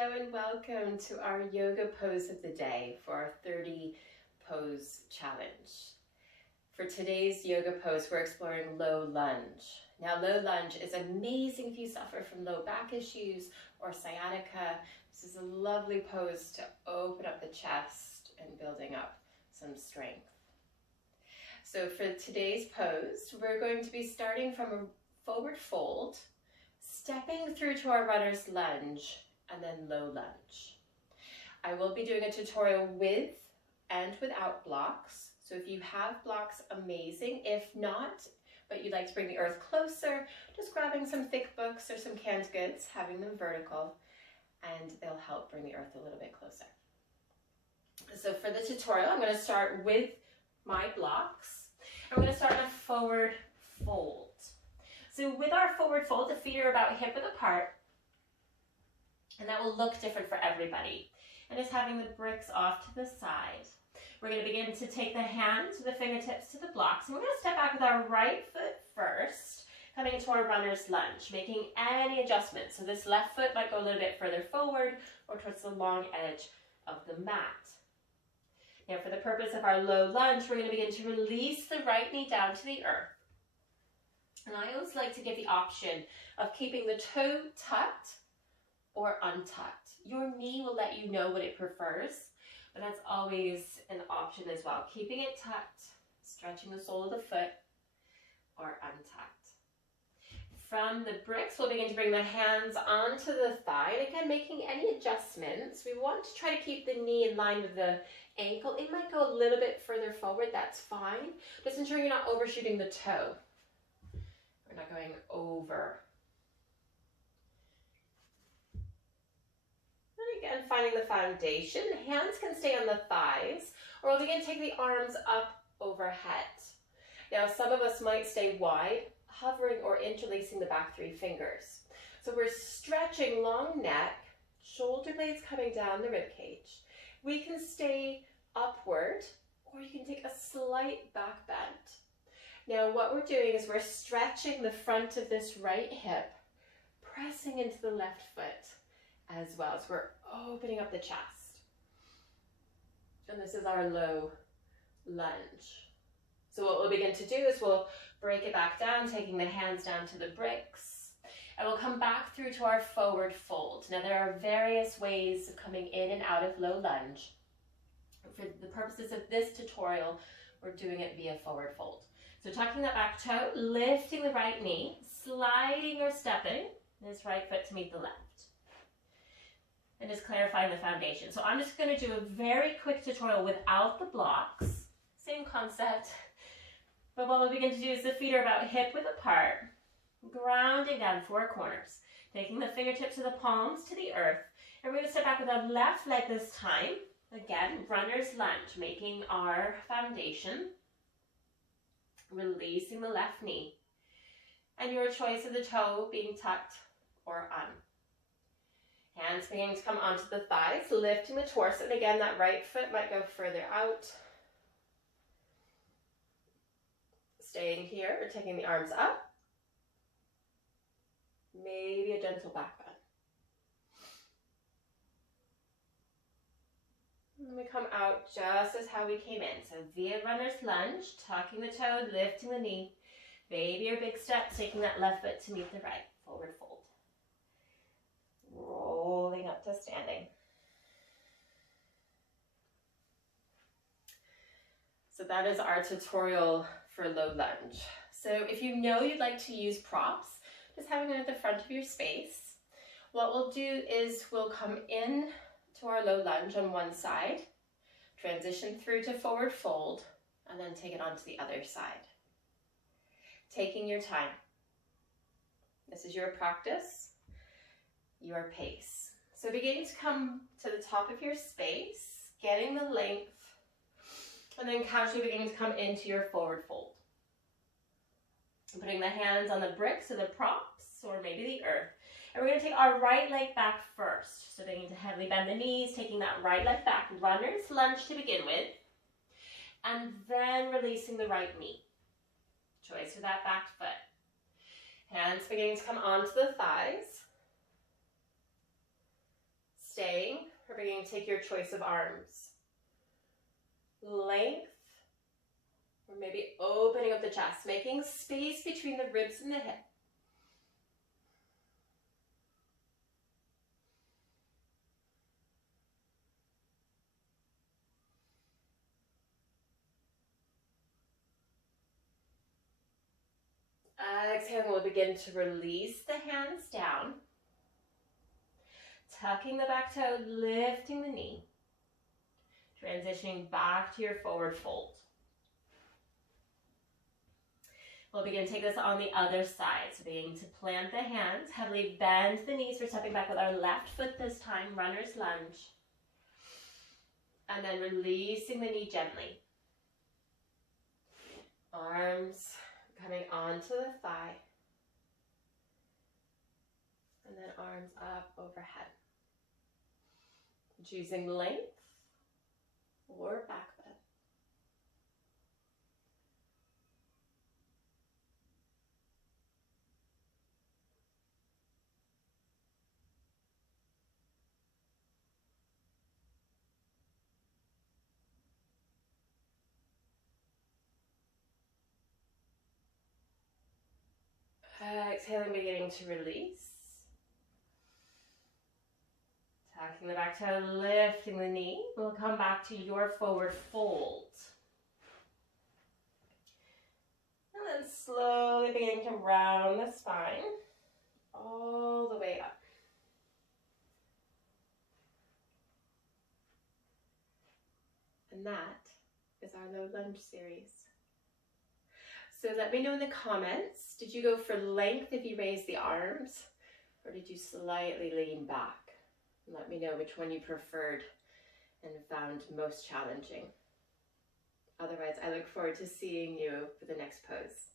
Hello and welcome to our yoga pose of the day for our 30 pose challenge. For today's yoga pose, we're exploring low lunge. Now, low lunge is amazing if you suffer from low back issues or sciatica. This is a lovely pose to open up the chest and building up some strength. So for today's pose, we're going to be starting from a forward fold, stepping through to our runner's lunge, and then low lunge. I will be doing a tutorial with and without blocks. So if you have blocks, amazing. If not, but you'd like to bring the earth closer, just grabbing some thick books or some canned goods, having them vertical, and they'll help bring the earth a little bit closer. So for the tutorial, I'm going to start with my blocks. I'm going to start in a forward fold. So with our forward fold, the feet are about hip width apart, and that will look different for everybody. And just having the bricks off to the side. We're going to begin to take the hands, the fingertips to the blocks, and we're going to step back with our right foot first, coming into our runner's lunge, making any adjustments. So this left foot might go a little bit further forward or towards the long edge of the mat. Now for the purpose of our low lunge, we're going to begin to release the right knee down to the earth. And I always like to give the option of keeping the toe tucked or untucked. Your knee will let you know what it prefers, but that's always an option as well. Keeping it tucked, stretching the sole of the foot, or untucked. From the bricks, we'll begin to bring the hands onto the thigh. And again, making any adjustments. We want to try to keep the knee in line with the ankle. It might go a little bit further forward, that's fine. Just ensure you're not overshooting the toe. We're not going over. And again, finding the foundation. Hands can stay on the thighs, or we'll begin to take the arms up overhead. Now, some of us might stay wide, hovering or interlacing the back three fingers. So we're stretching long neck, shoulder blades coming down the rib cage. We can stay upward, or you can take a slight back bend. Now what we're doing is we're stretching the front of this right hip, pressing into the left foot as well. So we're opening up the chest. And this is our low lunge. So what we'll begin to do is we'll break it back down, taking the hands down to the bricks. And we'll come back through to our forward fold. Now there are various ways of coming in and out of low lunge. For the purposes of this tutorial, we're doing it via forward fold. So tucking that back toe, lifting the right knee, sliding or stepping this right foot to meet the left. And just clarifying the foundation. So I'm just going to do a very quick tutorial without the blocks. Same concept. But what we'll begin to do is the feet are about hip width apart, grounding down four corners, taking the fingertips of the palms to the earth. And we're going to step back with our left leg this time. Again, runner's lunge, making our foundation. Releasing the left knee, and your choice of the toe being tucked or un. Hands beginning to come onto the thighs, lifting the torso, and again that right foot might go further out. Staying here, or taking the arms up. Maybe a gentle back bend. And we come out just as how we came in. So via runner's lunge, tucking the toe, lifting the knee. Maybe your big step, taking that left foot to meet the right. Forward fold. Rolling up to standing. So that is our tutorial for low lunge. So if you know you'd like to use props, just having them at the front of your space. What we'll do is we'll come in to our low lunge on one side, transition through to forward fold, and then take it onto the other side. Taking your time. This is your practice, your pace. So beginning to come to the top of your space, getting the length, and then casually beginning to come into your forward fold. And putting the hands on the bricks or the props, or maybe the earth. And we're going to take our right leg back first. So beginning to heavily bend the knees, taking that right leg back, runner's lunge to begin with, and then releasing the right knee. Choice for that back foot. Hands beginning to come onto the thighs. exhaling, take your choice of arms. Length, or maybe opening up the chest, making space between the ribs and the hip. Exhaling, we'll begin to release the hands down. Tucking the back toe, lifting the knee. Transitioning back to your forward fold. We'll begin to take this on the other side. So beginning to plant the hands, heavily bend the knees. We're stepping back with our left foot this time, runner's lunge. And then releasing the knee gently. Arms coming onto the thigh. And then arms up overhead. Choosing length or back bend. Exhaling, beginning to release. Tucking the back toe, lifting the knee. We'll come back to your forward fold. And then slowly beginning to round the spine all the way up. And that is our low lunge series. So let me know in the comments, did you go for length if you raised the arms, or did you slightly lean back? And let me know which one you preferred and found most challenging. Otherwise, I look forward to seeing you for the next pose.